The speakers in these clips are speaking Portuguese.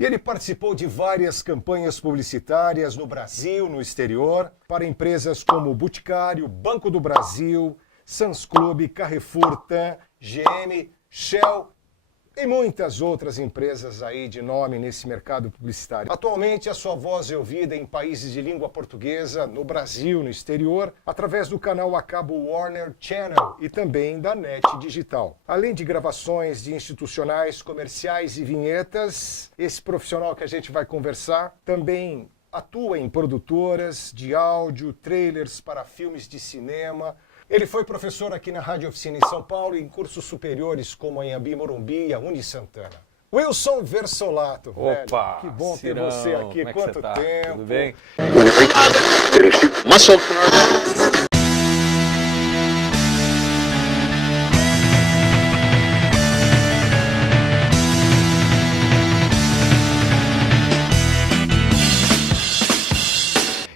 E ele participou de várias campanhas publicitárias no Brasil, no exterior, para empresas como Boticário, Banco do Brasil, Sam's Club, Carrefour, TAM, GM, Shell e muitas outras empresas aí de nome nesse mercado publicitário. Atualmente, a sua voz é ouvida em países de língua portuguesa, no Brasil, no exterior, através do canal a cabo Warner Channel e também da NET Digital. Além de gravações de institucionais, comerciais e vinhetas, esse profissional que a gente vai conversar também atua em produtoras de áudio, trailers para filmes de cinema. Ele foi professor aqui na Rádio Oficina em São Paulo e em cursos superiores como a Anhembi Morumbi e a Uni Santana. Wilson Versolato, velho. Opa! Que bom Cirão, ter você aqui. como é que Quanto você tá? tempo? Tudo bem?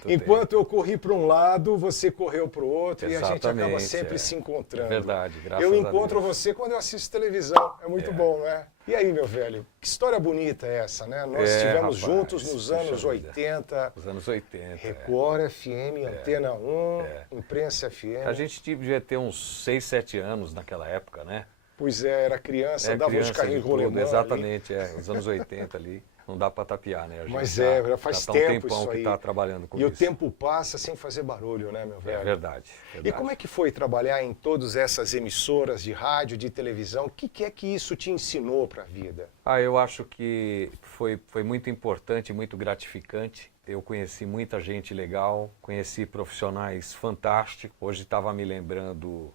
Enquanto eu corri para um lado, você correu para o outro. Exatamente, e a gente acaba sempre se encontrando. É verdade, graças eu a encontro Deus. você quando eu assisto televisão. É muito bom, né? E aí, meu velho, que história bonita é essa, né? Nós estivemos juntos nos anos 80. Os anos 80. Record FM, Antena 1, Imprensa FM. A gente devia ter uns 6, 7 anos naquela época, né? Pois é, era criança, dava uns carrinhos rolemã. Exatamente, os anos 80 ali. Não dá para tapear, né? A gente Mas já faz tá tempo um tempão isso aí. que está trabalhando com e isso. o tempo passa sem fazer barulho, né, meu velho? É verdade. E como é que foi trabalhar em todas essas emissoras de rádio, de televisão? O que é que isso te ensinou para a vida? Eu acho que foi muito importante, muito gratificante. Eu conheci muita gente legal, conheci profissionais fantásticos. Hoje estava me lembrando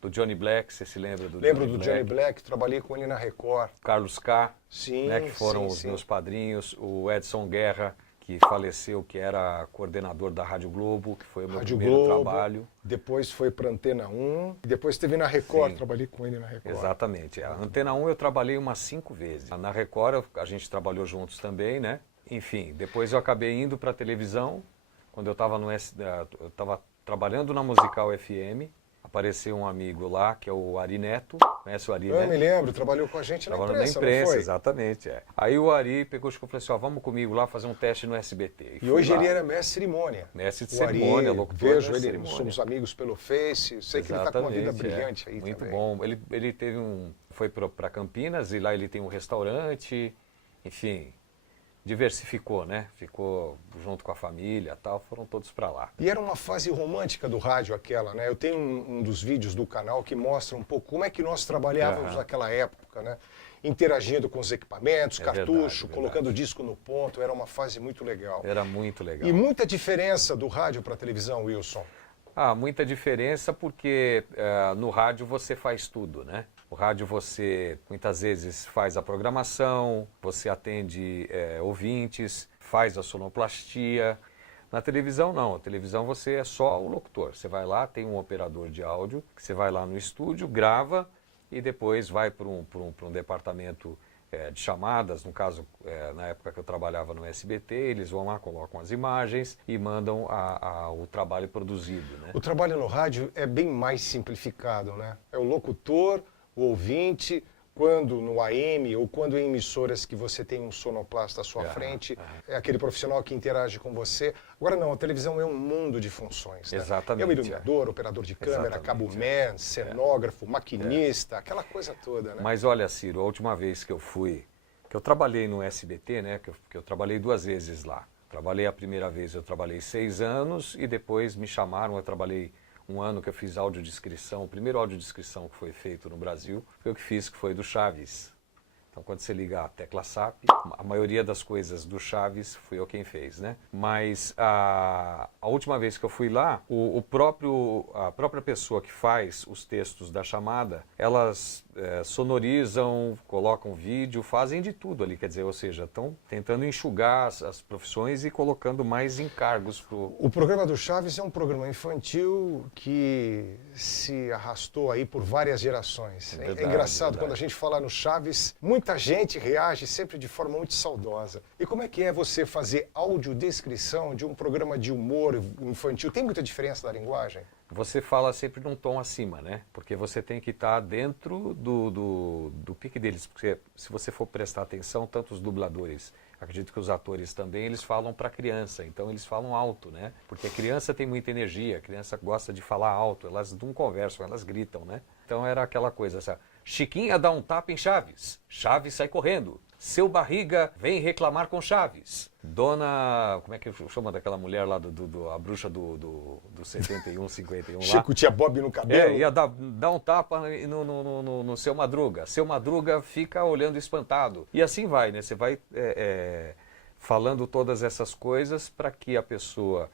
do Johnny Black, você se lembra do Lembro Johnny do Johnny Black, trabalhei com ele na Record. Carlos K, Sim, né, que foram os meus padrinhos, o Edson Guerra, que faleceu, que era coordenador da Rádio Globo, que foi o meu primeiro trabalho. Depois foi para Antena 1, e depois esteve na Record, trabalhei com ele na Record. Exatamente. A Antena 1 eu trabalhei umas 5 vezes. Na Record a gente trabalhou juntos também, né? Enfim, depois eu acabei indo para a televisão, quando eu estava eu estava trabalhando na Musical FM, apareceu um amigo lá, que é o Ari Neto. Conhece o Ari, né? Eu me lembro, trabalhou com a gente na imprensa, não foi? Exatamente. Aí o Ari pegou e falou assim, vamos comigo lá fazer um teste no SBT. E hoje ele era mestre de cerimônia. Mestre de cerimônia, locutor. Vejo ele, somos amigos pelo Face, sei que ele está com uma vida brilhante aí muito também. Muito bom. Ele teve foi para Campinas e lá ele tem um restaurante, enfim, diversificou, né? Ficou junto com a família, tal, foram todos para lá. E era uma fase romântica do rádio aquela, né? Eu tenho um dos vídeos do canal que mostra um pouco como é que nós trabalhávamos naquela época, né? Interagindo com os equipamentos, cartucho, colocando disco no ponto, era uma fase muito legal. Era muito legal. E muita diferença do rádio para a televisão, Wilson? Muita diferença porque no rádio você faz tudo, né? O rádio você muitas vezes faz a programação, você atende ouvintes, faz a sonoplastia. Na televisão não, na televisão você é só o locutor. Você vai lá, tem um operador de áudio, que você vai lá no estúdio, grava e depois vai para um departamento de chamadas. No caso, na época que eu trabalhava no SBT, eles vão lá, colocam as imagens e mandam o trabalho produzido, né? O trabalho no rádio é bem mais simplificado, né? É o locutor, o ouvinte, quando no AM ou quando em emissoras que você tem um sonoplasta à sua frente, é aquele profissional que interage com você. Agora não, a televisão é um mundo de funções, né? Exatamente. É o iluminador, operador de câmera, cabo-man, cenógrafo, maquinista, aquela coisa toda, né? Mas olha, Ciro, a última vez que eu trabalhei no SBT, né, que eu trabalhei 2 vezes lá. Trabalhei a primeira vez, eu trabalhei 6 anos e depois me chamaram, eu trabalhei 1 ano que eu fiz audiodescrição, o primeiro audiodescrição que foi feito no Brasil, foi eu que fiz, que foi do Chaves. Então, quando você liga a tecla SAP, a maioria das coisas do Chaves fui eu quem fez, né? Mas a última vez que eu fui lá, a própria pessoa que faz os textos da chamada, elas sonorizam, colocam vídeo, fazem de tudo ali, quer dizer, ou seja, estão tentando enxugar as profissões e colocando mais encargos pro... O programa do Chaves é um programa infantil que se arrastou aí por várias gerações. É engraçado, quando a gente fala no Chaves, muita gente reage sempre de forma muito saudosa. E como é que é você fazer audiodescrição de um programa de humor infantil? Tem muita diferença da linguagem? Você fala sempre num tom acima, né? Porque você tem que estar dentro do pique deles. Porque se você for prestar atenção, tanto os dubladores acredito que os atores também, eles falam para a criança, então eles falam alto, né? Porque a criança tem muita energia, a criança gosta de falar alto, elas não conversam, elas gritam, né? Então era aquela coisa, essa, Chiquinha dá um tapa em Chaves, Chaves sai correndo. Seu Barriga vem reclamar com Chaves. Dona, como é que chama daquela mulher lá, a bruxa do 71, 51 lá? Chico tinha bob no cabelo. Ia dar um tapa no Seu Madruga. Seu Madruga fica olhando espantado. E assim vai, né? Você vai falando todas essas coisas para que a pessoa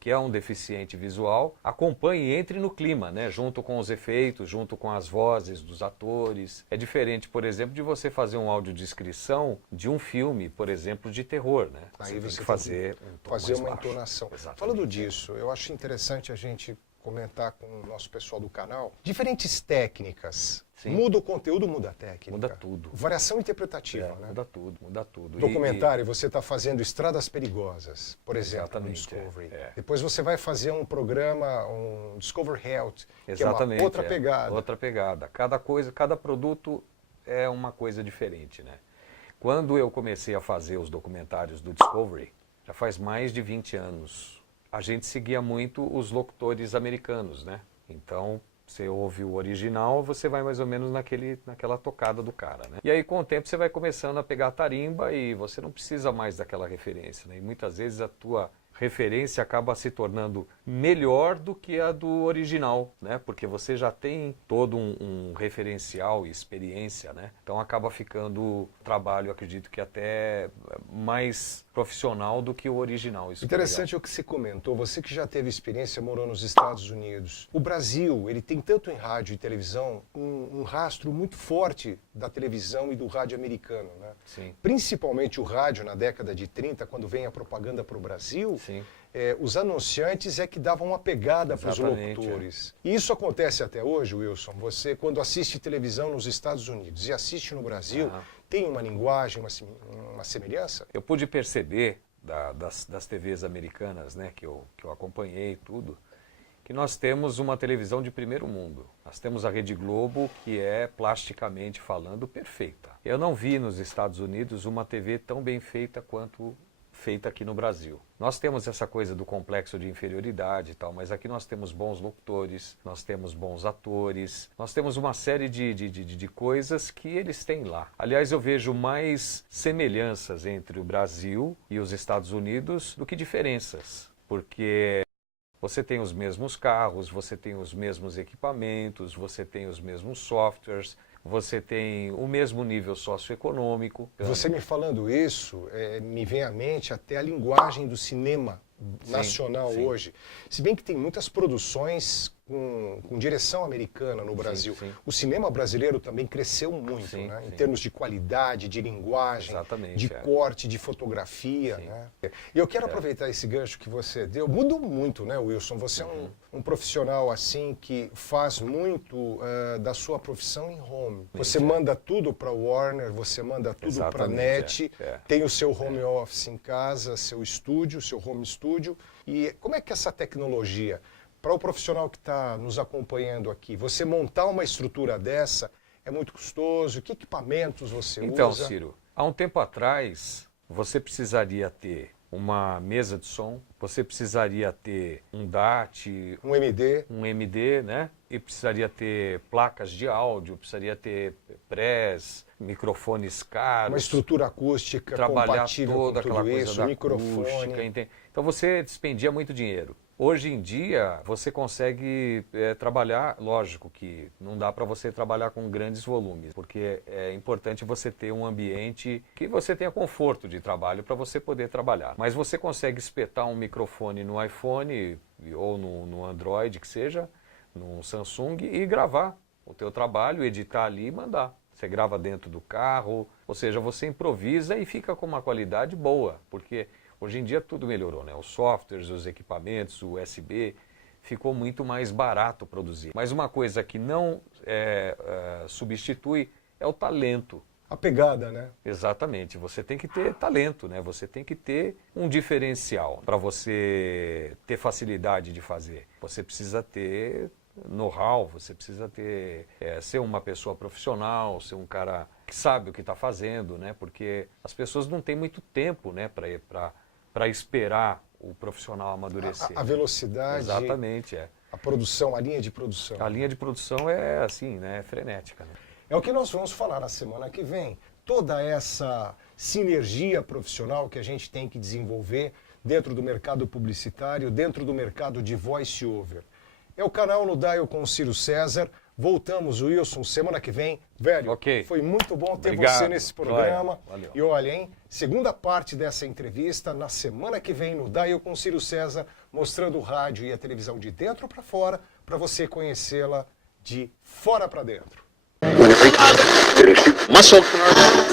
que é um deficiente visual acompanhe e entre no clima, né? Junto com os efeitos, junto com as vozes dos atores. É diferente, por exemplo, de você fazer um audiodescrição de um filme, por exemplo, de terror, né? Aí você tem que fazer um tom fazer mais uma baixo. entonação. Exatamente. Falando disso, eu acho interessante a gente comentar com o nosso pessoal do canal diferentes técnicas. Sim. Muda o conteúdo, muda a técnica. Muda tudo. Variação interpretativa, né? Muda tudo, muda tudo. Documentário, você está fazendo Estradas Perigosas, por exemplo, no Exatamente, Discovery. é. Depois você vai fazer um programa, um Discover Health, Exatamente, que é uma outra pegada. Outra pegada. Cada coisa, cada produto é uma coisa diferente, né? Quando eu comecei a fazer os documentários do Discovery, já faz mais de 20 anos, a gente seguia muito os locutores americanos, né? Então, você ouve o original, você vai mais ou menos naquela tocada do cara, né? E aí, com o tempo, você vai começando a pegar a tarimba e você não precisa mais daquela referência, né? E muitas vezes a tua referência acaba se tornando melhor do que a do original, né? Porque você já tem todo um referencial e experiência, né? Então acaba ficando um trabalho, acredito que até mais profissional do que o original. Isso Interessante é o que você comentou, você que já teve experiência, morou nos Estados Unidos. O Brasil, ele tem tanto em rádio e televisão um rastro muito forte da televisão e do rádio americano, né? Sim. Principalmente o rádio na década de 30, quando vem a propaganda para o Brasil. Sim. Os anunciantes é que davam uma pegada para os Exatamente, locutores. E isso acontece até hoje, Wilson. Você, quando assiste televisão nos Estados Unidos e assiste no Brasil, tem uma linguagem, uma semelhança? Eu pude perceber das TVs americanas, né, que eu acompanhei tudo, que nós temos uma televisão de primeiro mundo. Nós temos a Rede Globo, que é, plasticamente falando, perfeita. Eu não vi nos Estados Unidos uma TV tão bem feita quanto feita aqui no Brasil. Nós temos essa coisa do complexo de inferioridade e tal, mas aqui nós temos bons locutores, nós temos bons atores, nós temos uma série de coisas que eles têm lá. Aliás, eu vejo mais semelhanças entre o Brasil e os Estados Unidos do que diferenças, porque você tem os mesmos carros, você tem os mesmos equipamentos, você tem os mesmos softwares, você tem o mesmo nível socioeconômico. Você me falando isso, me vem à mente até a linguagem do cinema nacional hoje. Se bem que tem muitas produções com direção americana no Brasil. Sim. O cinema brasileiro também cresceu muito, né? Em termos de qualidade, de linguagem, de corte, de fotografia. Né? E eu quero aproveitar esse gancho que você deu. Mudou muito, né, Wilson? Você é um profissional assim que faz muito da sua profissão em home. Você manda tudo para o Warner, você manda tudo para a NET, tem o seu home office em casa, seu estúdio, seu home studio. E como é que essa tecnologia, para o profissional que está nos acompanhando aqui, você montar uma estrutura dessa é muito custoso? Que equipamentos você usa? Então, Ciro, há um tempo atrás, você precisaria ter uma mesa de som, você precisaria ter um DAT, um MD, né? E precisaria ter placas de áudio, precisaria ter press, microfones caros. Uma estrutura acústica compatível toda com aquela tudo coisa isso, da microfone. Acústica, então você despendia muito dinheiro. Hoje em dia, você consegue trabalhar, lógico que não dá para você trabalhar com grandes volumes, porque é importante você ter um ambiente que você tenha conforto de trabalho para você poder trabalhar. Mas você consegue espetar um microfone no iPhone ou no Android, que seja, no Samsung, e gravar o teu trabalho, editar ali e mandar. Você grava dentro do carro, ou seja, você improvisa e fica com uma qualidade boa, porque hoje em dia tudo melhorou, né? Os softwares, os equipamentos, o USB, ficou muito mais barato produzir. Mas uma coisa que não substitui é o talento. A pegada, né? Exatamente. Você tem que ter talento, né? Você tem que ter um diferencial para você ter facilidade de fazer. Você precisa ter know-how, você precisa ter ser uma pessoa profissional, ser um cara que sabe o que está fazendo, né? Porque as pessoas não têm muito tempo, né, para esperar o profissional amadurecer. A velocidade, Exatamente, é. a produção, a linha de produção. A linha de produção é assim, né, frenética. Né? É o que nós vamos falar na semana que vem. Toda essa sinergia profissional que a gente tem que desenvolver dentro do mercado publicitário, dentro do mercado de voice over. É o canal no Dial com o Ciro César. Voltamos, Wilson, semana que vem. Velho, Ok. foi muito bom ter Obrigado. você nesse programa. Valeu. E olha, hein, segunda parte dessa entrevista, na semana que vem, no Dial com o Ciro César, mostrando o rádio e a televisão de dentro para fora, para você conhecê-la de fora para dentro. Muscle car.